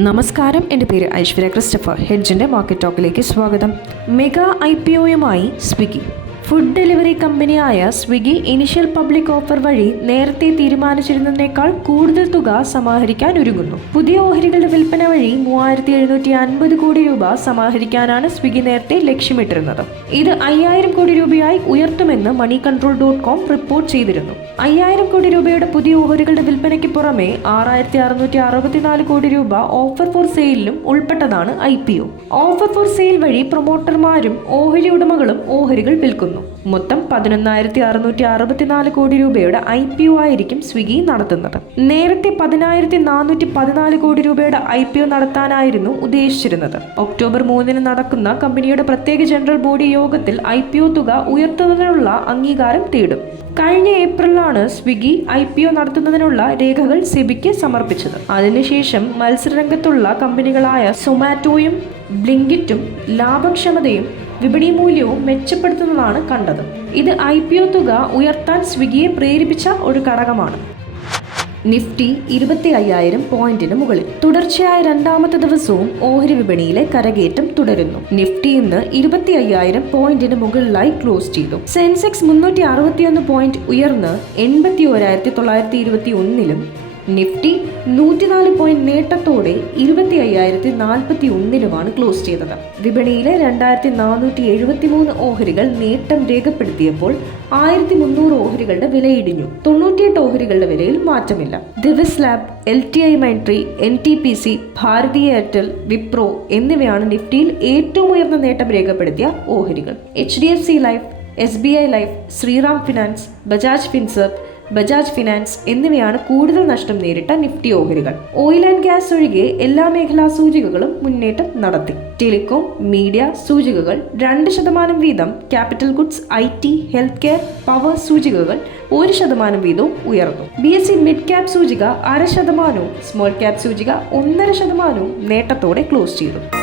നമസ്കാരം. എന്റെ പേര് ഐശ്വര്യ ക്രിസ്റ്റഫർ. ഹെഡ്ജിന്റെ മാർക്കറ്റ് ടോക്കിലേക്ക് സ്വാഗതം. മെഗാ ഐ പി ഒയുമായി സ്വിഗ്ഗി. ഫുഡ് ഡെലിവറി കമ്പനിയായ സ്വിഗ്ഗി ഇനിഷ്യൽ പബ്ലിക് ഓഫർ വഴി നേരത്തെ തീരുമാനിച്ചിരുന്നതിനേക്കാൾ കൂടുതൽ തുക സമാഹരിക്കാൻ ഒരുങ്ങുന്നു. പുതിയ ഓഹരികളുടെ വിൽപ്പന വഴി മൂവായിരത്തി എഴുന്നൂറ്റി അൻപത് കോടി രൂപ സമാഹരിക്കാനാണ് സ്വിഗ്ഗി നേരത്തെ ലക്ഷ്യമിട്ടിരുന്നത്. ഇത് അയ്യായിരം കോടി രൂപയായി ഉയർത്തുമെന്ന് മണി കൺട്രോൾ ഡോട്ട് കോം റിപ്പോർട്ട് ചെയ്തിരുന്നു. അയ്യായിരം കോടി രൂപയുടെ പുതിയ ഓഹരികളുടെ വിൽപ്പനയ്ക്ക് പുറമെ ആറായിരത്തി അറുന്നൂറ്റി അറുപത്തിനാല് കോടി രൂപ ഓഫർ ഫോർ സെയിലിലും ഉൾപ്പെട്ടതാണ് ഐ ഓഫർ ഫോർ സെയിൽ വഴി പ്രൊമോട്ടർമാരും ഓഹരി ഉടമകളും ഓഹരികൾ വിൽക്കുന്നു. മൊത്തം പതിനൊന്നായിരത്തി അറുന്നൂറ്റി അറുപത്തിനാല് കോടി രൂപയുടെ ഐ പി ഒ ആയിരിക്കും സ്വിഗ്ഗി നടത്തുന്നത്. നേരത്തെ പതിനായിരത്തി നാനൂറ്റി പതിനാല് കോടി രൂപയുടെ ഐ പി ഒ നടത്താനായിരുന്നു ഉദ്ദേശിച്ചിരുന്നത്. ഒക്ടോബർ മൂന്നിന് നടക്കുന്ന കമ്പനിയുടെ പ്രത്യേക ജനറൽ ബോഡി യോഗത്തിൽ ഐ പി ഒ തുക ഉയർത്തുന്നതിനുള്ള അംഗീകാരം തേടും. കഴിഞ്ഞ ഏപ്രിലാണ് സ്വിഗ്ഗി ഐ പി ഒ നടത്തുന്നതിനുള്ള രേഖകൾ സെബിക്ക് സമർപ്പിച്ചത്. അതിനുശേഷം മത്സരരംഗത്തുള്ള കമ്പനികളായ സൊമാറ്റോയും ബ്ലിങ്കിറ്റും ലാഭക്ഷമതയും വിപണി മൂല്യവും മെച്ചപ്പെടുത്തുന്നതാണ് കണ്ടത്. ഇത് ഐ പി ഒ തുക ഉയർത്താൻ സ്വിഗ്ഗിയെ പ്രേരിപ്പിച്ച ഒരു ഘടകമാണ്. നിഫ്റ്റി ഇരുപത്തി അയ്യായിരം പോയിന്റിന് മുകളിൽ. തുടർച്ചയായ രണ്ടാമത്തെ ദിവസവും ഓഹരി വിപണിയിലെ കരകയറ്റം തുടരുന്നു. നിഫ്റ്റി ഇന്ന് ഇരുപത്തി അയ്യായിരം പോയിന്റിന് മുകളിലായി ക്ലോസ് ചെയ്തു. സെൻസെക്സ് മുന്നൂറ്റി അറുപത്തിയൊന്ന് പോയിന്റ് ഉയർന്ന് എൺപത്തി ഒരായിരത്തി തൊള്ളായിരത്തി ഇരുപത്തി ഒന്നിലും നിഫ്റ്റി നൂറ്റിനാല് പോയിന്റ് നേട്ടത്തോടെ ഇരുപത്തി അയ്യായിരത്തി നാൽപ്പത്തി ഒന്നിലുമാണ് ക്ലോസ് ചെയ്തത്. വിപണിയിലെ രണ്ടായിരത്തി നാനൂറ്റി എഴുപത്തി മൂന്ന് ഓഹരികൾ നേട്ടം രേഖപ്പെടുത്തിയപ്പോൾ ആയിരത്തി മുന്നൂറ് ഓഹരികളുടെ വില ഇടിഞ്ഞു തൊണ്ണൂറ്റിയെട്ട് ഓഹരികളുടെ വിലയിൽ മാറ്റമില്ല. Divi's lab L T I Mindtree N T P C Bharti Airtel Wipro എന്നിവയാണ് നിഫ്റ്റിയിൽ ഏറ്റവും ഉയർന്ന നേട്ടം രേഖപ്പെടുത്തിയ ഓഹരികൾ. H D F C life S B I life Shriram finance Bajaj Finserv Bajaj finance എന്നിവയാണ് കൂടുതൽ നഷ്ടം നേരിട്ട നിഫ്റ്റി ഓഹരികൾ. ഓയിൽ ആൻഡ് ഗ്യാസ് ഒഴികെ എല്ലാ മേഖലാ സൂചികകളും മുന്നേറ്റം നടത്തി. ടെലികോം മീഡിയ സൂചികകൾ രണ്ട് ശതമാനം വീതം capital goods I T health care power സൂചികകൾ ഒരു ശതമാനം വീതവും ഉയർന്നു. B S E mid cap സൂചിക അര ശതമാനവും സ്മോൾ ക്യാപ് സൂചിക ഒന്നര ശതമാനവും നേട്ടത്തോടെ ക്ലോസ് ചെയ്തു.